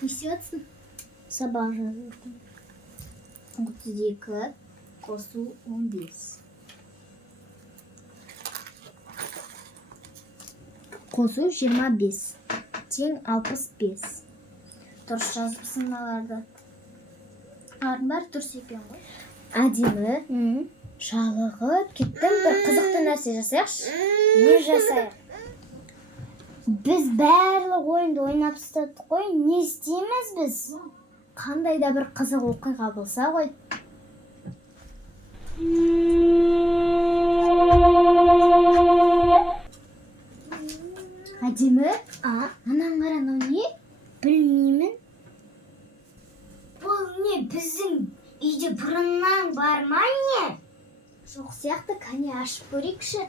Не істеп сабақ жазып жүрдім. 32 қосу 15. Қосу 25. Тең 65. Дұрыс жазыпсың мыналарды. Бәрі дұрыс екен ғой. Әдемі. Жалығып кеттім. Бір қызықты нәрсе жасайықшы. Не жасайық? Біз барлық ойынды ойнап тастадық қой. Не істейміз біз? Қандай да бір қызық оқиға болса ғой. Әдемі? Анан қара, не? Білмеймін. Бұл не, біздің үйде бұрыннан бар ма не? Жоқ сияқты, кәне ашып көрейікші.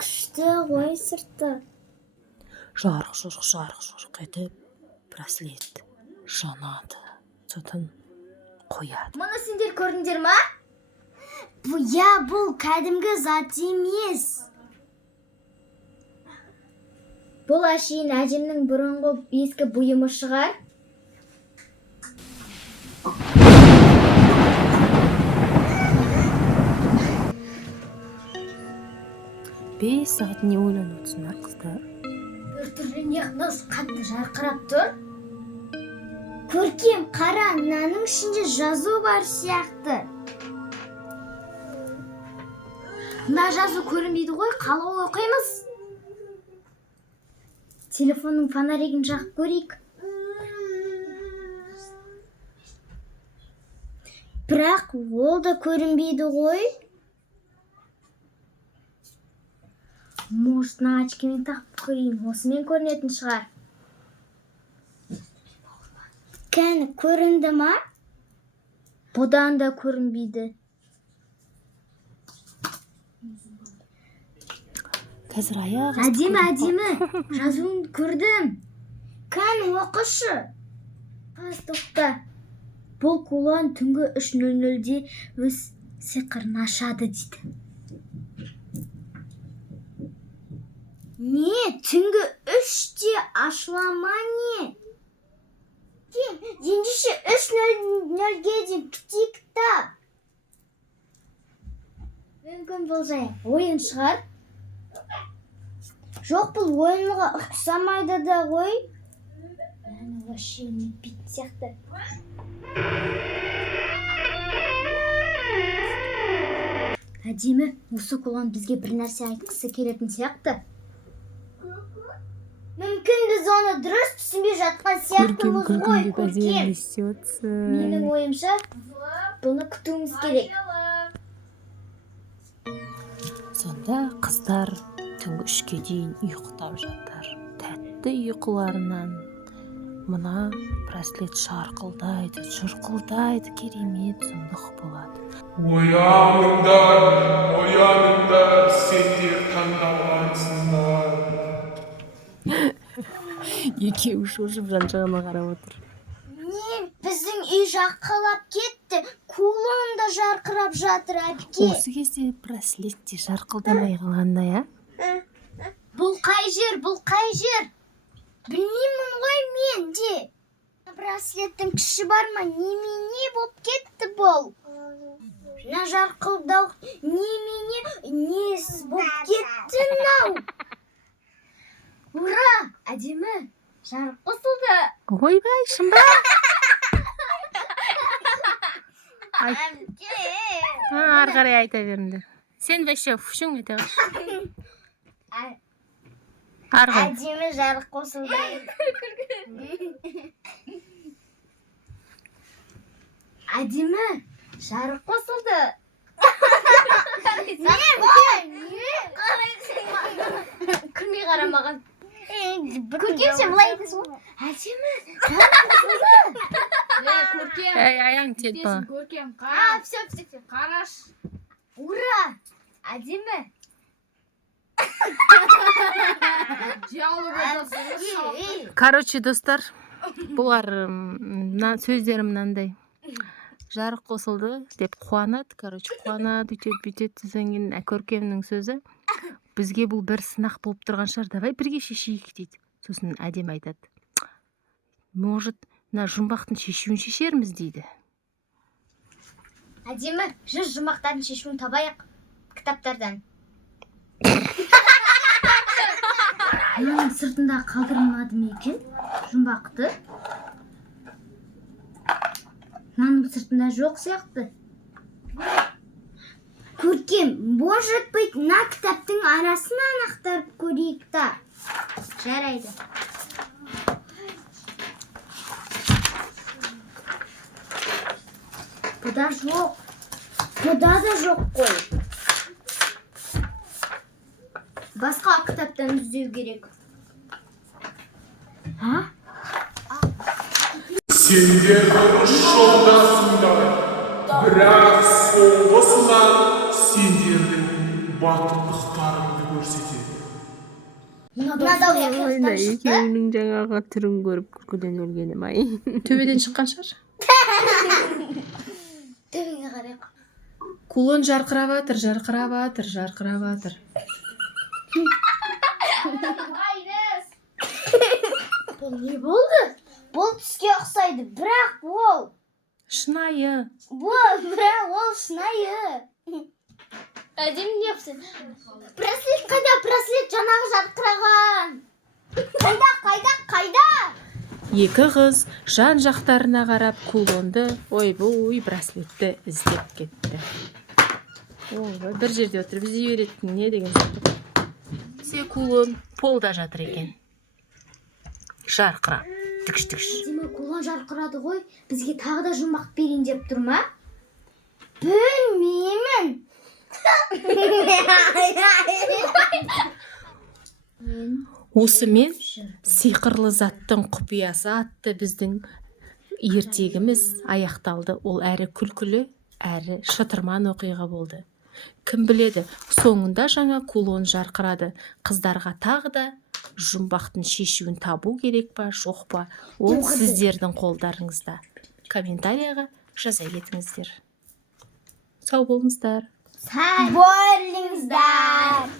Күшті ғой сырты. Жарық етіп, браслет жанады, содан қояды. Мұны сендер көрдіңдер ма? Бұл кәдімгі зат емес. Бұл әшейін әжемнің бұрынғы ескі бұйымы шығар. 5 сағат не ойланып отырсыңдар, қыздар? Бір түрлі неғнос қатты жарқырап тұр. Көркем, қара, мынаның ішінде жазу бар сияқты. Мына жазу көрінбейді ғой, қалай оқимыз? Телефонның фонаригін жағып көрейік. Бірақ ол да көрінбейді ғой. Может, мына очкимен тағып көрейін, осымен көрінетін шығар. Кәні, көрінді ма? Бұдан да көрінбейді. Қазір аяқ Әдемі, жазуын көрдім. Кәні, оқышы. Қаз тоқта. Бұл кулон түнгі 3:00-де өз сиқырын ашады дейді. Не, түнгі 3-те ашылама не? Ендеше 3:00-ге деп кітап. Мүмкін бұл жай ойын шығар. Жоқ, бұл ойынға ұқсамайды да ғой. Мәні вообще не бит сияқты. Әдемі, осы кулон бізге бір нәрсе айтқысы келетін сияқты. Мүмкін біз оны дұрыс түсінбей жатқан сияқтымыз ғой, көркем. Менің ойымша, бұны күтуіміз керек. Сонда қыздар түнгі 3-ке дейін ұйықтап жатыр. Тәтті ұйқыларынан мына браслет шарқылдайды, жұрқылдайды, керемет сұмдық болады. Ояныңдар, сендер таңдалғансыңдар. Екеуі шошып жан-жағына қарап отыр. Біздің үй жарқылап кетті. Кулон да жарқырап жатыр, әпке. Осы кезде браслет те жарқылдамай қалғандай, а? Бұл қай жер? Білмеймін ғой мен де. Браслеттің күші бар ма? Немене болып кетті бұл? Мына жарқылдау немене несі болып кетті мынау? Ура! Әдемі, жарық қосылды. Ойбай, шын ба? Ары қарай айта беріңдер. Сен вообще фушың ете қаш. Әдемі жарық қосылды. Әдемі жарық қосылды. Күлмей қарамаған. Көркем, сен бұлай етесің ғой. Әдемі жарық қосылды. Көркем. Аяң тет ба. Көркем, Все. қараш. Ура! Әдемі. Диалог жасаңыз. Короче, достар, бұлар сөздері мынандай. Жарық қосылды деп қуанады, өйтіп бүйтеді. Содан кейін Көркемнің сөзі бізге бұл бір сынақ болып тұрған шығар, давай бірге шешейік дейді. Сосын әдемі айтады, может, мына жұмбақтың шешуін шешерміз дейді. Әдемі, жұмбақтардың шешуін табайық кітаптардан. Мынаның сыртында қалдырмады ма екен жұмбақты? Мынаның сыртында жоқ сияқты. Көркем, может быть, мына кітаптың арасын анықтап көрейік та. Жарайды. Бұда жоқ. Бұда да жоқ қой. Басқа кітаптан іздеу керек. Ha? Сендер дұрыс жолдасыңдар, бірақ соңғысынан сендердің батылдықтарыңды көрсетеді. Мынада оқудан шықты. жаңағы түрін көріп күлкіден өлгенім ай. Төбеден шыққан шығар. Төбеңе қарайық. Кулон жарқыраватыр, жарқыраватыр, жарқыраватыр. Бұл не болды? Бұл түске ұқсайды, бірақ ол. Шынайы. Бірақ ол шынайы. Әдемі не yapsın? Браслет қайда? Браслет жаңағы жарқыраған. Қайда? Екі қыз жан жақтарына қарап кулонды, ойбой, браслетті іздеп кетті. Ой, бір жерде отырып іздей беретін не деген сияқты. Се кулон полда жатыр екен. Жарқырап, тікш-тікш. Әдемі кулон жарқырады ғой, бізге тағы да жұмбақ берейін деп тұр ма? Білмеймін. Осымен сиқырлы заттың құпиясы атты біздің ертегіміз аяқталды. Ол әрі күлкілі, әрі шытырман оқиға болды. Кім біледі, соңында жаңа кулон жарқырады. Қыздарға тағы да жұмбақтың шешуін табу керек па, жоқ па? Ол сіздердің қолдарыңызда. Комментарияға жаза кетіңіздер. Сау болыңыздар. Сау болыңыздар.